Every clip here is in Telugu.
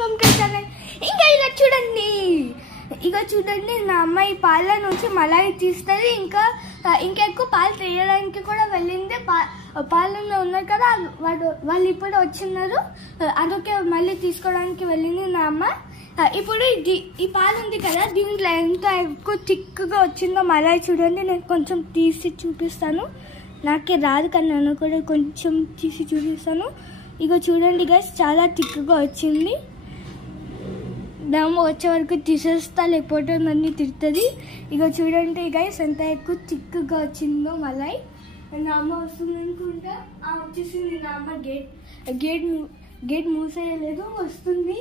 పంపించాను. ఇంకా ఇలా చూడండి, ఇక చూడండి నా అమ్మాయి పాల నుంచి మలాయి తీస్తుంది. ఇంకా ఎక్కువ పాలు తీయడానికి కూడా వెళ్ళింది. పాలలో ఉన్నారు కదా వాళ్ళు ఇప్పుడు వచ్చినారు, అందుకే మళ్ళీ తీసుకోవడానికి వెళ్ళింది నా అమ్మ. ఇప్పుడు ఈ పాలు ఉంది కదా, దీంట్లో ఎంత ఎక్కువ థిక్గా వచ్చిందో మలాయి చూడండి. నేను కొంచెం తీసి చూపిస్తాను, నాకే రాదు కానీ నేను కూడా కొంచెం తీసి చూపిస్తాను. ఇక చూడండి గైస్, చాలా థిక్గా వచ్చింది. దమ్ము వచ్చే వరకు తీసేస్తా, లేకపోతే నన్ను తిడుతుంది. ఇక చూడండి గైస్, ఎంత ఎక్కువ థిక్గా వచ్చిందో మలాయి. నా అమ్మ వస్తుంది అనుకుంటా, వచ్చేసింది నా అమ్మ. గేట్ మూసేయలేదు, వస్తుంది.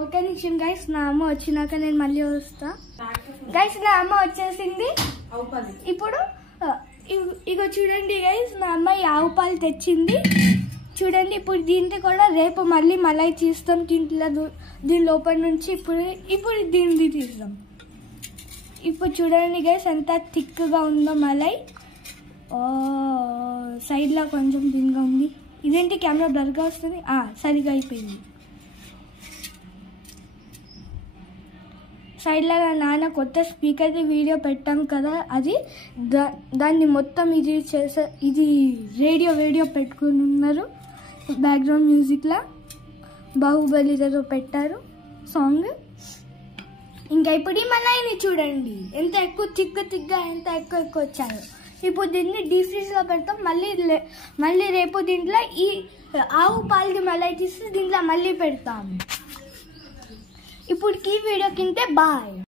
ఒక నిమిషం గైస్, నా అమ్మ వచ్చినాక నేను మళ్ళీ వస్తా. గైస్, నా అమ్మ వచ్చేసింది. ఇప్పుడు ఇక చూడండి గైస్, నా అమ్మాయి ఆవు పాలు తెచ్చింది. చూడండి, ఇప్పుడు దీంట్లో కూడా రేపు మళ్ళీ మలాయి తీస్తాం. దీని లోపల నుంచి ఇప్పుడు దీన్ని తీస్తాం. ఇప్పుడు చూడండి గైస్, ఎంత థిక్గా ఉందో మలాయి. సైడ్లో కొంచెం థిన్గా ఉంది. ఇదేంటి కెమెరా బ్లర్గా వస్తుంది? సరిగా అయిపోయింది. సైడ్లో నాన్న కొత్త స్పీకర్ది వీడియో పెట్టాం కదా, అది దాన్ని మొత్తం ఇది రేడియో పెట్టుకుని ఉన్నారు. బ్యాక్గ్రౌండ్ మ్యూజిక్లా బాహుబలితో పెట్టారు సాంగ్. ఇంకా ఇప్పుడు ఈ మలాయిని చూడండి, ఎంత ఎక్కువ థిక్గా ఎంత ఎక్కువ వచ్చారు. ఇప్పుడు దీన్ని డీప్ ఫ్రీజ్లో పెడతాం. మళ్ళీ రేపు దీంట్లో ఈ ఆవు పాలకి మలాయి తీసి దీంట్లో మళ్ళీ పెడతాము. ఇప్పుడు ఈ వీడియో కింద బాయ్.